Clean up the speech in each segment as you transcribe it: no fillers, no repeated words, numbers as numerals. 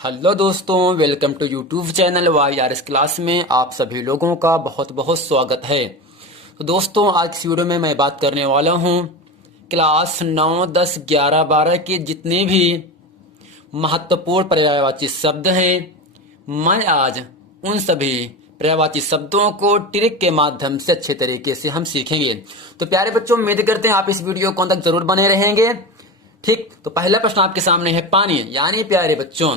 Hello दोस्तों, welcome to YouTube channel YRS class में आप सभी लोगों का बहुत बहुत स्वागत है। तो दोस्तों, आज इस वीडियो में मैं बात करने वाला हूँ क्लास 9, 10, 11, 12 के जितने भी महत्वपूर्ण पर्यायवाची शब्द हैं, मैं आज उन सभी पर्यायवाची शब्दों को ट्रिक के माध्यम से अच्छे तरीके से हम सीखेंगे। तो प्यारे बच्चों, उम्मीद करते हैं आप इस वीडियो को अंत तक जरूर बने रहेंगे। ठीक, तो पहला प्रश्न आपके सामने है पानी। यानी प्यारे बच्चों,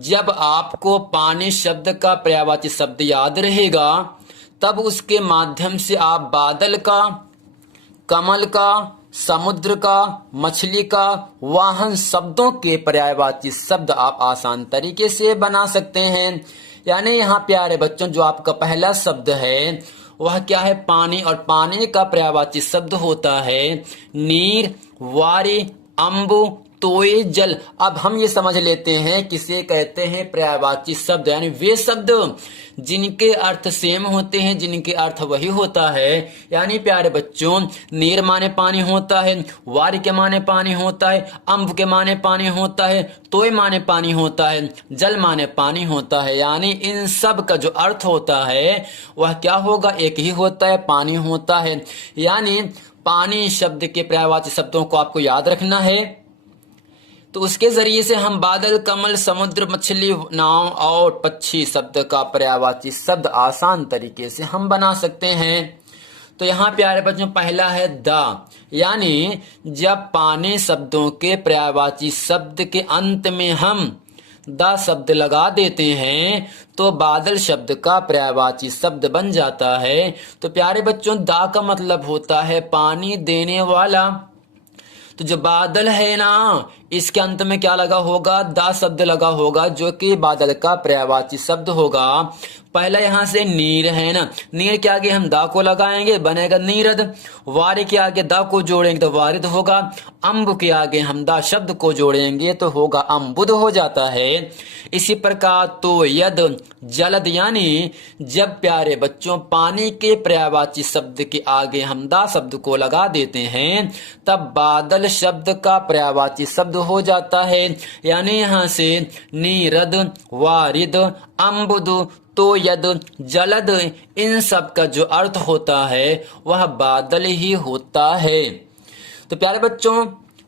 जब आपको पानी शब्द का पर्यायवाची शब्द याद रहेगा तब उसके माध्यम से आप बादल का, कमल का, समुद्र का, मछली का, वाहन शब्दों के पर्यायवाची शब्द आप आसान तरीके से बना सकते हैं। यानी यहाँ प्यारे बच्चों, जो आपका पहला शब्द है वह क्या है? पानी। और पानी का पर्यायवाची शब्द होता है नीर, वारी, अम्बु, तोय, जल। अब हम ये समझ लेते हैं किसे कहते हैं पर्यायवाची शब्द। यानी वे शब्द जिनके अर्थ सेम होते हैं, जिनके अर्थ वही होता है। यानी प्यारे बच्चों, नीर माने पानी होता है, वार के माने पानी होता है, अम्ब के माने पानी होता है, तोय माने पानी होता है, जल माने पानी होता है। यानी इन सब का जो अर्थ होता है वह क्या होगा? एक ही होता है, पानी होता है। यानी पानी शब्द के पर्यायवाची शब्दों को आपको याद रखना है। तो उसके जरिए से हम बादल, कमल, समुद्र, मछली, नाव और पक्षी शब्द का पर्यायवाची शब्द आसान तरीके से हम बना सकते हैं। तो यहाँ प्यारे बच्चों, पहला है द। यानी जब पानी शब्दों के पर्यायवाची शब्द के अंत में हम द शब्द लगा देते हैं तो बादल शब्द का पर्यायवाची शब्द बन जाता है। तो प्यारे बच्चों, द का मतलब होता है पानी देने वाला। तो जो बादल है ना, इसके अंत में क्या लगा होगा? दा शब्द लगा होगा, जो कि बादल का पर्यायवाची शब्द होगा। पहला यहाँ से नीर है ना, नीर के आगे हम दा को लगाएंगे, बनेगा नीरद। वार के आगे दा को जोड़ेंगे तो वारिद होगा। अम्ब के आगे हम दा शब्द को जोड़ेंगे तो होगा अम्बुद हो जाता है। इसी प्रकार तो यद, जलद। यानी जब प्यारे बच्चों पानी के पर्यायवाची शब्द के आगे हम दा शब्द को लगा देते हैं तब बादल शब्द का पर्यायवाची शब्द हो जाता है। यानी यहाँ से नीरद, वारिद, अम्बुद, तो यद, जलद, इन सब का जो अर्थ होता है वह बादल ही होता है। तो प्यारे बच्चों,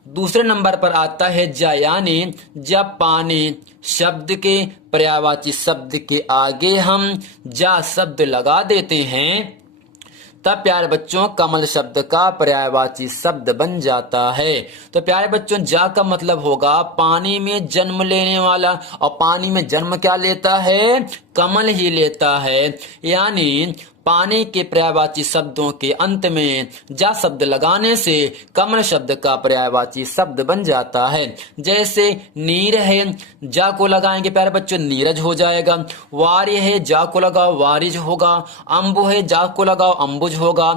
दूसरे नंबर पर आता है जा। यानी जब पानी शब्द के पर्यायवाची शब्द के आगे हम जा शब्द लगा देते हैं तब प्यारे बच्चों कमल शब्द का पर्यायवाची शब्द बन जाता है। तो प्यारे बच्चों, जा का मतलब होगा पानी में जन्म लेने वाला। और पानी में जन्म क्या लेता है? कमल ही लेता है। यानी पानी के पर्यायवाची शब्दों के अंत में जा शब्द लगाने से कमल शब्द का पर्यायवाची शब्द बन जाता है। जैसे नीर है, जा को लगाएंगे प्यारे बच्चों नीरज हो जाएगा। वार्य है, जा को लगाओ वारिज होगा। अम्बु है, जा को लगाओ अम्बुज होगा।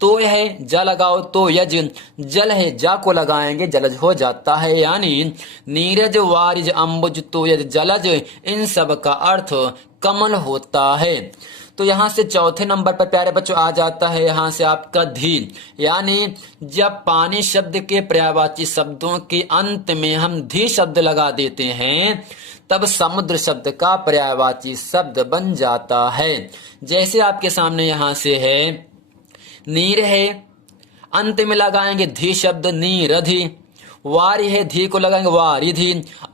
तो है, जा लगाओ तो यज। जल है, जा को लगाएंगे जलज हो जाता है। यानी नीरज, वारिज, अम्बुज, तो यज, जलज, इन सब का अर्थ कमल होता है। तो यहाँ से चौथे नंबर पर प्यारे बच्चों आ जाता है यहाँ से आपका धी। यानी जब पानी शब्द के पर्यायवाची शब्दों के अंत में हम धी शब्द लगा देते हैं तब समुद्र शब्द का पर्यायवाची शब्द बन जाता है। जैसे आपके सामने यहाँ से है नीर है, अंत में लगाएंगे धी शब्द नीरधि। वारी है, धी को लगाएंगे वारिधि।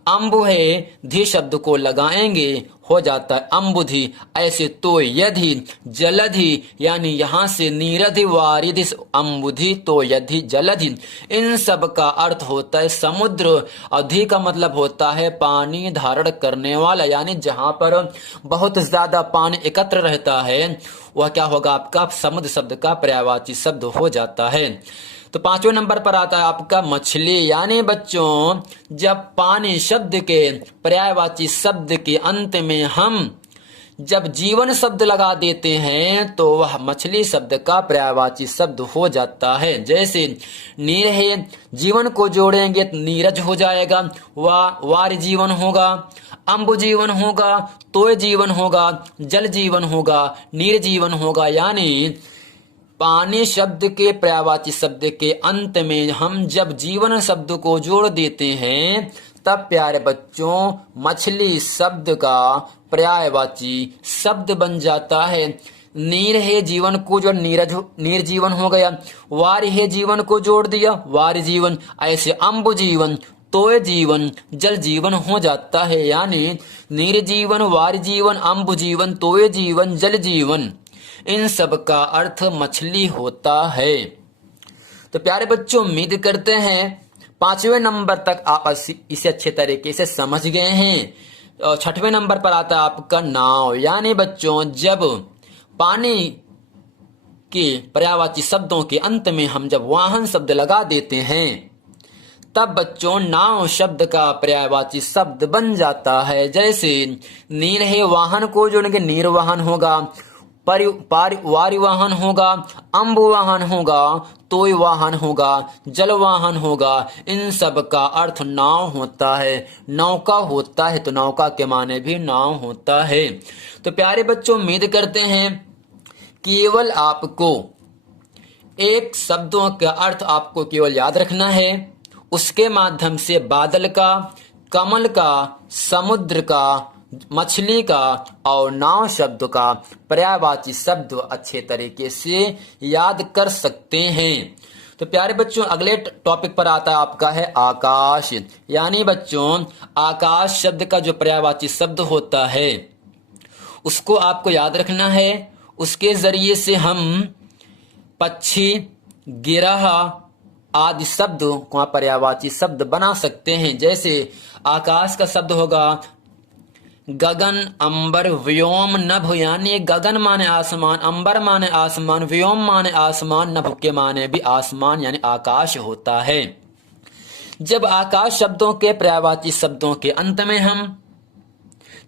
अम्बु है, धी शब्द को लगाएंगे हो जाता है अम्बुधि। ऐसे तो यधि, जलधि। यानी यहाँ से नीरधि, वारिधि, अम्बुधि, तो यधि, जलधि, इन सब का अर्थ होता है समुद्र। अधि का मतलब होता है पानी धारण करने वाला। यानी जहाँ पर बहुत ज्यादा पानी एकत्र रहता है वह क्या होगा? आपका समुद्र शब्द का पर्यायवाची शब्द हो जाता है। तो पांचवें नंबर पर आता है आपका मछली। यानी बच्चों, जब पानी शब्द के पर्यायवाची शब्द के अंत में हम जब जीवन शब्द लगा देते हैं तो वह मछली शब्द का पर्यायवाची शब्द हो जाता है। जैसे नीर है, जीवन को जोड़ेंगे तो नीरज हो जाएगा। वार जीवन होगा, अम्बु जीवन होगा, तोय जीवन होगा, जल जीवन होगा, नीर जीवन होगा। यानी पानी शब्द के पर्यायवाची शब्द के अंत में हम जब जीवन शब्द को जोड़ देते हैं तब प्यारे बच्चों मछली शब्द का पर्यायवाची शब्द बन जाता है। नीर है जीवन को जो निर्जीवन हो गया, वार है जीवन को जोड़ दिया वार जीवन, ऐसे अम्ब जीवन तोय जीवन जल जीवन हो जाता है। यानी निर्जीवन, वार जीवन, अम्ब जीवन, तोय जीवन, जल जीवन, इन सब का अर्थ मछली होता है। तो प्यारे बच्चों उम्मीद करते हैं 5वें नंबर तक आप इसे अच्छे तरीके से समझ गए हैं। और 6वें नंबर पर आता है आपका नाव। यानी बच्चों जब पानी के पर्यायवाची शब्दों के अंत में हम जब वाहन शब्द लगा देते हैं तब बच्चों नाव शब्द का पर्यायवाची शब्द बन जाता है। जैसे नीर है वाहन को जोड़ेंगे नीरवाहन होगा, वारिवाहन होगा, अम्ब वाहन होगा, तोय वाहन होगा, जल वाहन होगा, इन सब का अर्थ नाव होता है, नौका होता है। तो नौका के माने भी नाव होता है। तो प्यारे बच्चों उम्मीद करते हैं केवल आपको एक शब्दों का अर्थ आपको केवल याद रखना है, उसके माध्यम से बादल का, कमल का, समुद्र का, मछली का और नाव शब्द का पर्यायवाची शब्द अच्छे तरीके से याद कर सकते हैं। तो प्यारे बच्चों अगले टॉपिक पर आता है आपका है आकाश। यानी बच्चों आकाश शब्द का जो पर्यायवाची शब्द होता है उसको आपको याद रखना है। उसके जरिए से हम पक्षी, गिरह आदि शब्द को पर्यायवाची शब्द बना सकते हैं। जैसे आकाश का शब्द होगा गगन, अंबर, व्योम, नभ। यानी गगन माने आसमान, अंबर माने आसमान, व्योम माने आसमान, नभ के माने भी आसमान यानी आकाश होता है। जब आकाश शब्दों के पर्यायवाची शब्दों के अंत में हम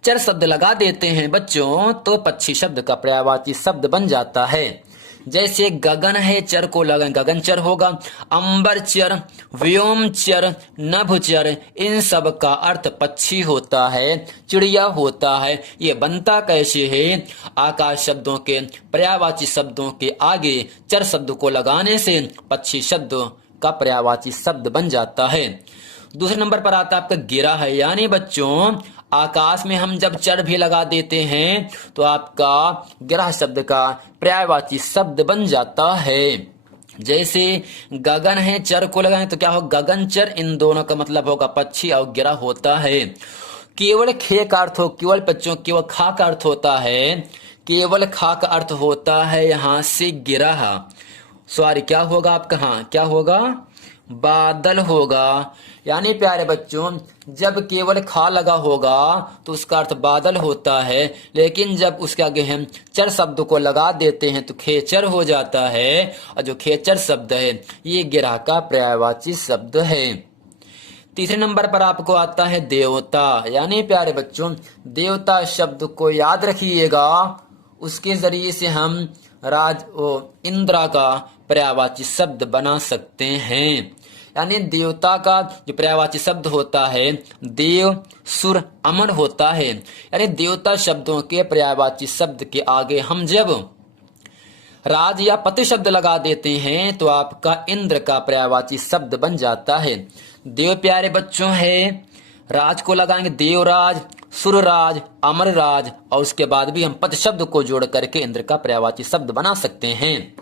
चर शब्द लगा देते हैं बच्चों तो पक्षी शब्द का पर्यायवाची शब्द बन जाता है। जैसे गगन है चर को लगन गगन चर होगा, अंबर चर, व्योम चर, नभ चर, इन सब का अर्थ पक्षी होता है, चिड़िया होता है। ये बनता कैसे है? आकाश शब्दों के पर्यायवाची शब्दों के आगे चर शब्द को लगाने से पक्षी शब्द का पर्यायवाची शब्द बन जाता है। दूसरे नंबर पर आता है आपका गिरा है। यानी बच्चों आकाश में हम जब चर भी लगा देते हैं तो आपका गिरह शब्द का पर्यायवाची शब्द बन जाता है। जैसे गगन है चर को लगाएं तो क्या हो गगन चर, इन दोनों का मतलब होगा पक्षी और गिरह होता है। केवल खे का अर्थ हो, केवल बच्चों केवल खा का अर्थ होता है, केवल खा का अर्थ होता है यहाँ से गिरह, सॉरी क्या होगा आपका, हाँ क्या होगा बादल होगा। यानी प्यारे बच्चों जब केवल खा लगा होगा तो उसका अर्थ बादल होता है, लेकिन जब उसके आगे हम चर शब्द को लगा देते हैं तो खेचर हो जाता है। और जो खेचर शब्द है ये गिरह का पर्यायवाची शब्द है। तीसरे नंबर पर आपको आता है देवता। यानी प्यारे बच्चों देवता शब्द को याद रखिएगा, उसके जरिए से हम इंद्र का पर्यायवाची शब्द बना सकते हैं। यानी देवता का जो पर्यायवाची शब्द होता है देव, सुर, अमर होता है। यानी देवता शब्दों के पर्यायवाची शब्द के आगे हम जब राज या पति शब्द लगा देते हैं तो आपका इंद्र का पर्यायवाची शब्द बन जाता है। देव प्यारे बच्चों है, राज को लगाएंगे देवराज, सुरराज, अमरराज और उसके बाद भी हम पति शब्द को जोड़ करके इंद्र का पर्यायवाची शब्द बना सकते हैं।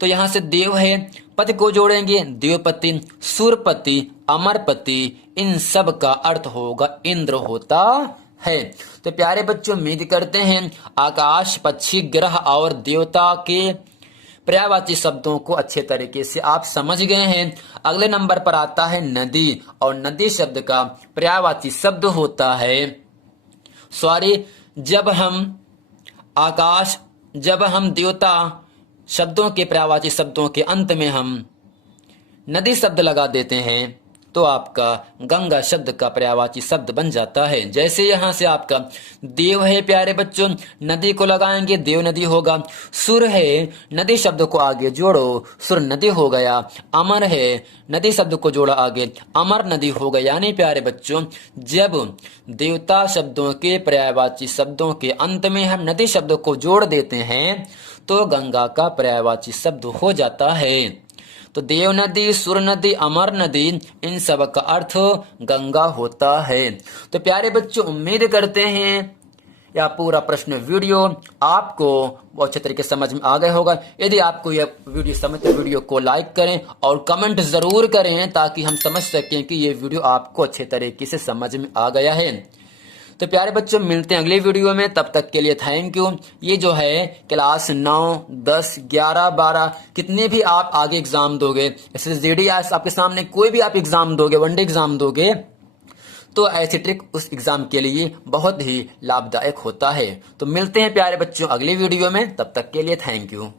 तो यहाँ से देव है, पति को जोड़ेंगे देवपति, सुरपति, अमरपति, इन सब का अर्थ होगा इंद्र होता है। तो प्यारे बच्चों उम्मीद करते हैं आकाश, पक्षी, ग्रह और देवता के पर्यायवाची शब्दों को अच्छे तरीके से आप समझ गए हैं। अगले नंबर पर आता है नदी, और नदी शब्द का पर्यायवाची शब्द होता है जब हम देवता शब्दों के पर्यायवाची शब्दों के अंत में हम नदी शब्द लगा देते हैं तो आपका गंगा शब्द का पर्यायवाची शब्द बन जाता है। जैसे यहाँ से आपका देव है प्यारे बच्चों, नदी को लगाएंगे देव नदी होगा। सुर है, नदी शब्द को आगे जोड़ो सुर नदी हो गया। अमर है, नदी शब्द को जोड़ा आगे अमर नदी हो गया। यानी प्यारे बच्चों जब देवता शब्दों के पर्यायवाची शब्दों के अंत में हम नदी शब्द को जोड़ देते हैं तो गंगा का पर्यायवाची शब्द हो जाता है। तो देव नदी, सुर नदी, अमर नदी, इन सब का अर्थ गंगा होता है। तो प्यारे बच्चों, उम्मीद करते हैं यह पूरा प्रश्न वीडियो आपको बहुत अच्छे तरीके से समझ में आ गया होगा। यदि आपको यह वीडियो समझ तो वीडियो को लाइक करें और कमेंट जरूर करें ताकि हम समझ सकें कि ये वीडियो आपको अच्छे तरीके से समझ में आ गया है। तो प्यारे बच्चों, मिलते हैं अगले वीडियो में, तब तक के लिए थैंक यू। ये जो है क्लास 9, 10, 11, 12 कितने भी आप आगे एग्जाम दोगे, जैसे JDS आपके सामने कोई भी आप एग्जाम दोगे, वनडे एग्जाम दोगे, तो ऐसी ट्रिक उस एग्जाम के लिए बहुत ही लाभदायक होता है। तो मिलते हैं प्यारे बच्चों अगली वीडियो में, तब तक के लिए थैंक यू।